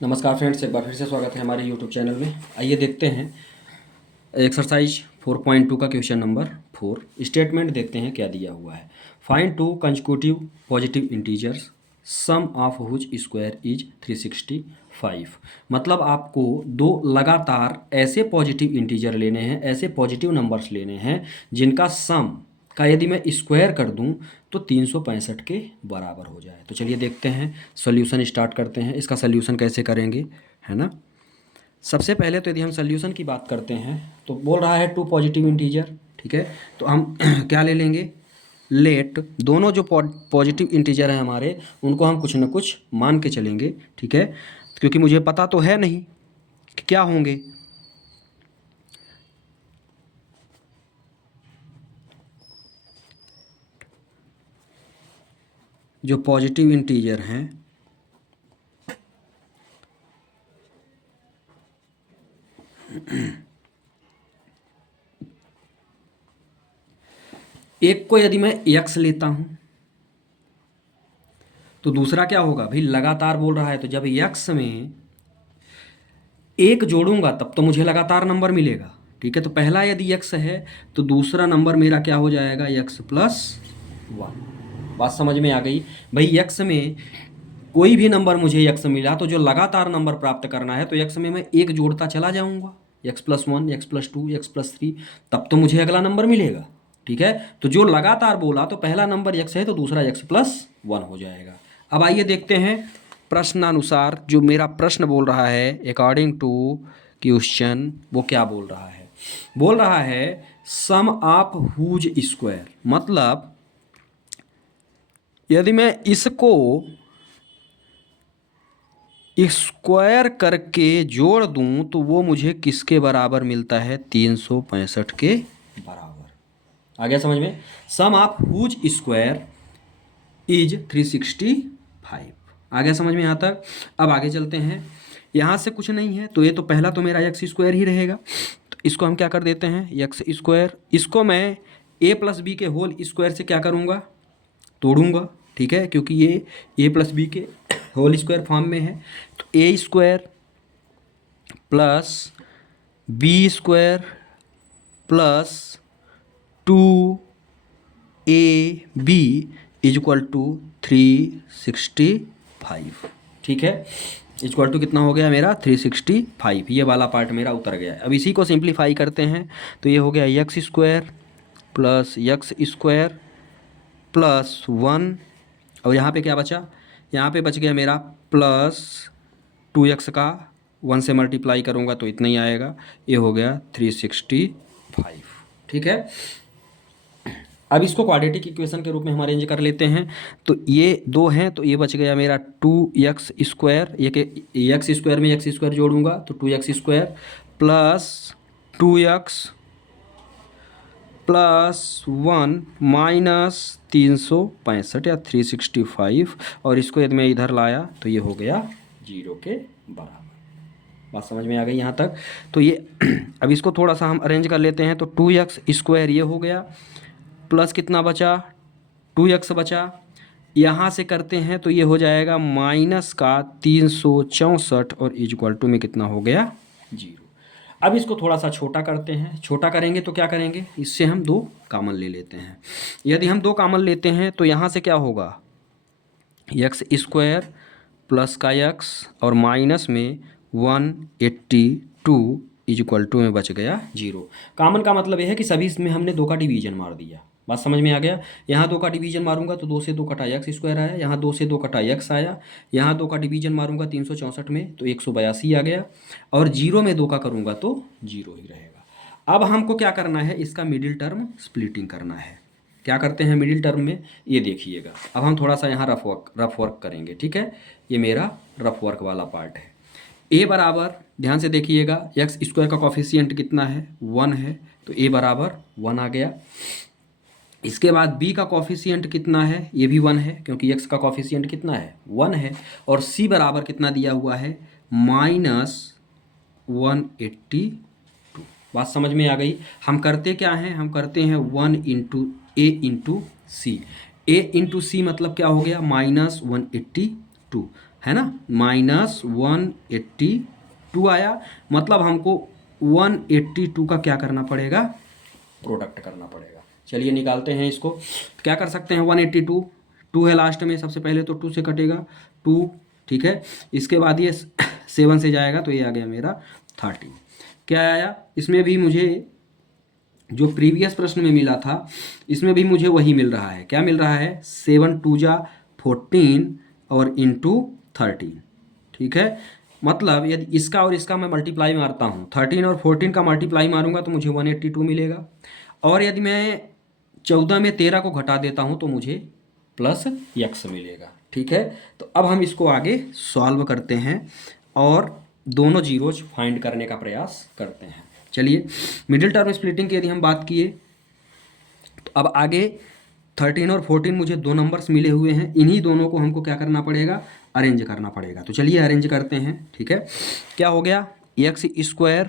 नमस्कार फ्रेंड्स, एक बार फिर से स्वागत है हमारे यूट्यूब चैनल में। आइए देखते हैं एक्सरसाइज 4.2 का क्वेश्चन नंबर 4। स्टेटमेंट देखते हैं क्या दिया हुआ है। Find two consecutive positive integers sum of whose square is 365। मतलब आपको दो लगातार ऐसे पॉजिटिव इंटीजर लेने हैं, ऐसे पॉजिटिव नंबर्स लेने हैं जिनका सम का यदि मैं स्क्वायर कर दूं तो 365 के बराबर हो जाए। तो चलिए देखते हैं, सॉल्यूशन स्टार्ट करते हैं। इसका सॉल्यूशन कैसे करेंगे, है ना। सबसे पहले तो यदि हम सॉल्यूशन की बात करते हैं तो बोल रहा है टू पॉजिटिव इंटीजर, ठीक है। तो हम क्या ले लेंगे, लेट दोनों जो पॉजिटिव इंटीजर हैं हमारे, उनको हम कुछ ना कुछ मान के चलेंगे, ठीक है, क्योंकि मुझे पता तो है नहीं कि क्या होंगे। जो पॉजिटिव इंटीजर हैं एक को यदि मैं x लेता हूं तो दूसरा क्या होगा भाई, लगातार बोल रहा है तो जब x में एक जोड़ूंगा तब तो मुझे लगातार नंबर मिलेगा, ठीक है। तो पहला यदि x है तो दूसरा नंबर मेरा क्या हो जाएगा, x+1। बात समझ में आ गई भाई। x में कोई भी नंबर मुझे x मिला तो जो लगातार नंबर प्राप्त करना है तो x में मैं एक जोड़ता चला जाऊंगा, x+1, x+2, x+3, तब तो मुझे अगला नंबर मिलेगा, ठीक है। तो जो लगातार बोला तो पहला नंबर x है तो दूसरा x+1 हो जाएगा। अब आइए देखते हैं प्रश्नानुसार जो मेरा प्रश्न बोल रहा है, अकॉर्डिंग टू क्वेश्चन, वो क्या बोल रहा है। बोल रहा है सम ऑफ हुज स्क्वायर, मतलब यदि मैं इसको स्क्वायर करके जोड़ दूं तो वो मुझे किसके बराबर मिलता है, 365 के बराबर। आ गया समझ में। सम ऑफ हुज स्क्वायर इज 365। आ गया समझ में यहाँ तक। अब आगे चलते हैं। यहाँ से कुछ नहीं है तो ये तो पहला तो मेरा एक्स स्क्वायर ही रहेगा, तो इसको हम क्या कर देते हैं, एक्स स्क्वायर। इसको मैं a+b के होल स्क्वायर से क्या करूँगा, तोड़ूंगा, ठीक है, क्योंकि ये a+b के होल स्क्वायर फॉर्म में है। तो a² plus b² plus 2ab equal to 365, ठीक है। इजक्वल टू कितना हो गया मेरा, 365। ये वाला पार्ट मेरा उतर गया है। अब इसी को सिंप्लीफाई करते हैं तो ये हो गया x² प्लस x² प्लस 1, और यहाँ पे क्या बचा, यहाँ पे बच गया मेरा प्लस 2x का 1 से मल्टीप्लाई करूँगा तो इतना ही आएगा। ये हो गया 365, ठीक है। अब इसको क्वाड्रेटिक इक्वेशन के रूप में हम अरेंज कर लेते हैं। तो ये दो हैं तो ये बच गया मेरा 2x², ये के x² में x² जोड़ूंगा तो 2x² plus 2x plus 1 minus 365 या 365, और इसको यदि मैं इधर लाया तो ये हो गया 0 के बराबर। बात समझ में आ गई यहाँ तक। तो ये अब इसको थोड़ा सा हम अरेंज कर लेते हैं। तो 2x² ये हो गया, प्लस कितना बचा, 2x बचा। यहाँ से करते हैं तो ये हो जाएगा माइनस का 364 और इक्वल टू में कितना हो गया, 0। अब इसको थोड़ा सा छोटा करते हैं। छोटा करेंगे तो क्या करेंगे, इससे हम 2 कॉमन ले लेते हैं। यदि हम 2 कॉमन लेते हैं तो यहाँ से क्या होगा, x² प्लस का x और माइनस में 182 इक्वल टू में बच गया 0। कॉमन का मतलब यह है कि सभी इसमें हमने 2 का डिवीजन मार दिया। बात समझ में आ गया। यहाँ 2 का डिवीजन मारूंगा तो 2 से 2 कटा x² आया, यहाँ 2 से 2 कटा x आया, यहाँ 2 का डिवीजन मारूंगा 364 में तो 182 आ गया, और 0 में 2 का करूँगा तो 0 ही रहेगा। अब हमको क्या करना है, इसका मिडिल टर्म स्प्लिटिंग करना है। क्या करते हैं मिडिल टर्म में, ये देखिएगा। अब हम थोड़ा सा यहाँ रफ वर्क करेंगे, ठीक है। ये मेरा रफ वर्क वाला पार्ट है। a बराबर, ध्यान से देखिएगा, x² का कॉफिशिएंट कितना है, 1 है, तो a बराबर 1 आ गया। इसके बाद b का कॉफिशिएंट कितना है, ये भी 1 है क्योंकि x का कॉफिशिएंट कितना है, 1 है। और c बराबर कितना दिया हुआ है, -182। बात समझ में आ गई। हम करते क्या हैं, हम करते हैं 1 into a into C. a into C मतलब क्या हो गया, -182, है ना, -182 आया, मतलब हमको 182 का क्या करना पड़ेगा, प्रोडक्ट करना पड़ेगा। चलिए निकालते हैं इसको। तो क्या कर सकते हैं, 182 2 है लास्ट में, सबसे पहले तो 2 से कटेगा 2, ठीक है। इसके बाद ये 7 से जाएगा तो ये आ गया मेरा 13। क्या आया, इसमें भी मुझे जो प्रीवियस प्रश्न में मिला था इसमें भी मुझे वही मिल रहा है। क्या मिल रहा है, 7 2 जा 14 और इंटू 13, ठीक है। मतलब यदि इसका और इसका मैं मल्टीप्लाई मारता हूँ, 13 और 14 का मल्टीप्लाई मारूंगा तो मुझे 182 मिलेगा। और यदि मैं 14 में 13 को घटा देता हूँ तो मुझे प्लस x मिलेगा, ठीक है। तो अब हम इसको आगे सॉल्व करते हैं और दोनों जीरोज फाइंड करने का प्रयास करते हैं। चलिए, मिडिल टर्म स्प्लिटिंग की यदि हम बात किए तो अब आगे 13 और 14 मुझे दो नंबर्स मिले हुए हैं, इन्हीं दोनों को हमको क्या करना पड़ेगा, अरेंज करना पड़ेगा। तो चलिए अरेंज करते हैं, ठीक है। क्या हो गया, x square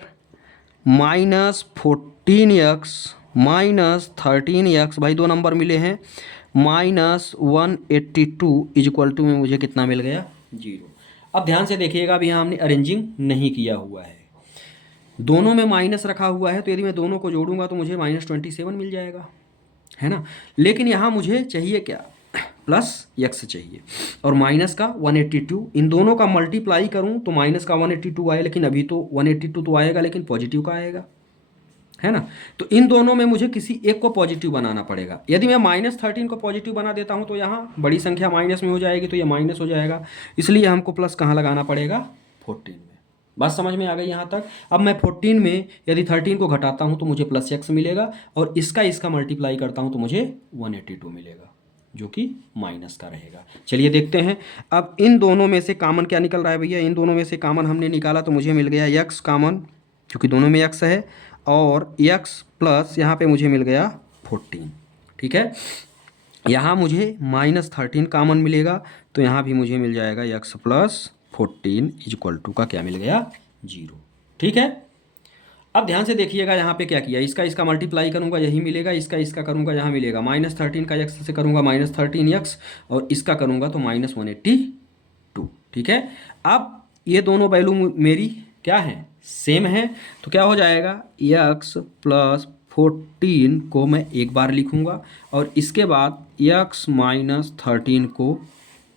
minus 14x minus 13x, भाई दो नंबर मिले हैं, माइनस 182 इक्वल टू में मुझे कितना मिल गया, 0। अब ध्यान से देखिएगा, अभी यहाँ हमने अरेंजिंग नहीं किया हुआ है, दोनों में माइनस रखा हुआ है, तो यदि मैं दोनों को जोड़ूंगा तो मुझे -27 मिल जाएगा, है ना। लेकिन यहाँ मुझे चाहिए क्या, प्लस x चाहिए, और माइनस का 182, इन दोनों का मल्टीप्लाई करूँ तो माइनस का 182 आए, लेकिन अभी तो 182 तो आएगा लेकिन पॉजिटिव का आएगा, है ना। तो इन दोनों में मुझे किसी एक को पॉजिटिव बनाना पड़ेगा। यदि मैं -13 को पॉजिटिव बना देता हूँ तो यहाँ बड़ी संख्या माइनस में हो जाएगी, तो ये माइनस हो जाएगा, इसलिए हमको प्लस कहाँ लगाना पड़ेगा, 14 में। बात समझ में आ गई यहाँ तक। अब मैं 14 में यदि 13 को घटाता हूँ तो मुझे प्लस x मिलेगा, और इसका मल्टीप्लाई करता हूँ तो मुझे 182 मिलेगा, जो कि माइनस का रहेगा। चलिए देखते हैं, अब इन दोनों में से कॉमन क्या निकल रहा है भैया, इन दोनों में से कॉमन हमने निकाला तो मुझे मिल गया x कॉमन, क्योंकि दोनों में x है, और x प्लस यहाँ पे मुझे मिल गया 14, ठीक है। यहाँ मुझे -13 कॉमन मिलेगा, तो यहाँ भी मुझे मिल जाएगा x प्लस 14 इक्वल टू का क्या मिल गया, 0, ठीक है। अब ध्यान से देखिएगा, यहाँ पे क्या किया, इसका मल्टीप्लाई करूँगा यही मिलेगा, इसका करूँगा यहाँ मिलेगा, -13 का x से करूँगा -13x, और इसका करूँगा तो -182, ठीक है। अब ये दोनों वैल्यू मेरी क्या है, सेम है, तो क्या हो जाएगा, x प्लस 14 को मैं एक बार लिखूँगा, और इसके बाद x माइनस 13 को,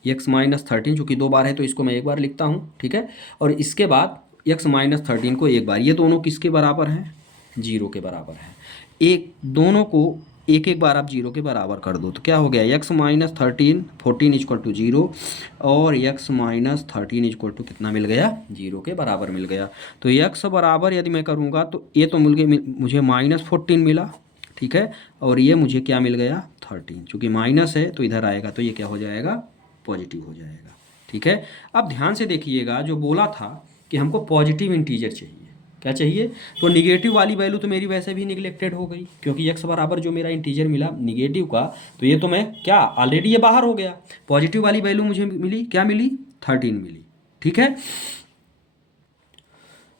x माइनस 13 चूँकि दो बार है तो इसको मैं एक बार लिखता हूँ, ठीक है। और इसके बाद x माइनस 13 को एक बार, ये दोनों किसके बराबर हैं, 0 के बराबर है। एक दोनों को एक एक बार आप 0 के बराबर कर दो तो क्या हो गया, x माइनस 14 इक्वल टू 0, और x माइनस 13 इक्वल टू कितना मिल गया, 0 के बराबर मिल गया। तो x बराबर यदि मैं करूँगा तो ये तो मिल गया, मुझे -14 मिला, ठीक है, और ये मुझे क्या मिल गया, 13, चूँकि माइनस है तो इधर आएगा तो ये क्या हो जाएगा, पॉजिटिव हो जाएगा, ठीक है। अब ध्यान से देखिएगा, जो बोला था कि हमको पॉजिटिव इंटीजर चाहिए, क्या चाहिए, तो निगेटिव वाली वैल्यू तो मेरी वैसे भी निगलेक्टेड हो गई, क्योंकि x बराबर जो मेरा इंटीजर मिला निगेटिव का, तो ये तो मैं क्या ऑलरेडी ये बाहर हो गया। पॉजिटिव वाली वैल्यू मुझे मिली, क्या मिली, 13 मिली, ठीक है।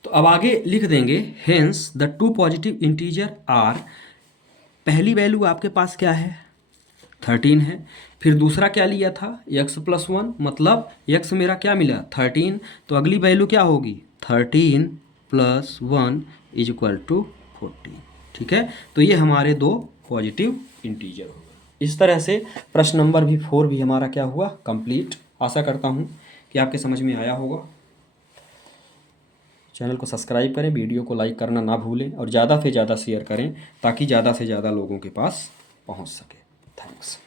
तो अब आगे लिख देंगे, hence the two positive integer are, पहली वैल्यू आपके पास क्या है, 13 है, फिर दूसरा क्या लिया था, x प्लस 1, मतलब x मेरा क्या मिला, 13, तो अगली वैल्यू क्या होगी, 13 प्लस 1 इज इक्वल टू 14, ठीक है। तो ये हमारे दो पॉजिटिव इंटीजर हो गए। इस तरह से प्रश्न नंबर 4 भी हमारा क्या हुआ, कंप्लीट। आशा करता हूँ कि आपके समझ में आया होगा। चैनल को सब्सक्राइब करें, वीडियो को लाइक करना ना भूलें, और ज़्यादा से ज़्यादा शेयर करें ताकि ज़्यादा से ज़्यादा लोगों के पास पहुँच सके। थैंक्स।